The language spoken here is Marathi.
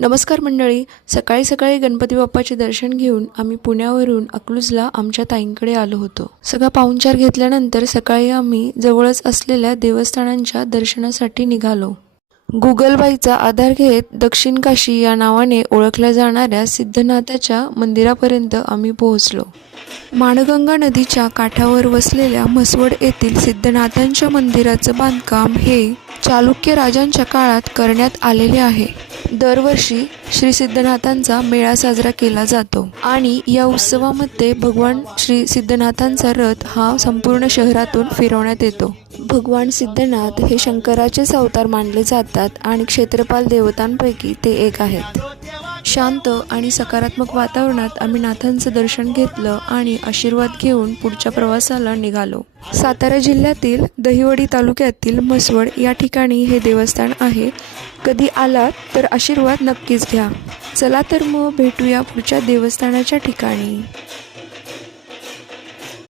नमस्कार मंडळी सकाळी सकाळी गणपती बाप्पाचे दर्शन घेऊन आम्ही पुण्यावरून अकलूजला आमच्या ताईंकडे आलो होतो. सगळा पाहुणचार घेतल्यानंतर सकाळी आम्ही जवळच असलेल्या देवस्थानांच्या दर्शनासाठी निघालो. गुगलबाईचा आधार घेत दक्षिण काशी या नावाने ओळखल्या जाणाऱ्या सिद्धनाथाच्या मंदिरापर्यंत आम्ही पोहोचलो. माणगंगा नदीच्या काठावर वसलेल्या म्हसवड येथील सिद्धनाथांच्या मंदिराचं बांधकाम हे चालुक्य राजांच्या काळात करण्यात आलेले आहे. दरवर्षी श्री सिद्धनाथांचा मेळा साजरा केला जातो आणि या उत्सवामध्ये भगवान श्री सिद्धनाथांचा रथ हा संपूर्ण शहरातून फिरवण्यात येतो. भगवान सिद्धनाथ हे शंकराचेच अवतार मानले जातात आणि क्षेत्रपाल देवतांपैकी ते एक आहेत. शांत आणि सकारात्मक वातावरणात आम्ही नाथांचं दर्शन घेतलं आणि आशीर्वाद घेऊन पुढच्या प्रवासाला निघालो. सातारा जिल्ह्यातील दहिवडी तालुक्यातील म्हसवड या ठिकाणी हे देवस्थान आहे. कधी आलात तर आशीर्वाद नक्कीच घ्या. चला तर मग भेटूया पुढच्या देवस्थानाच्या ठिकाणी.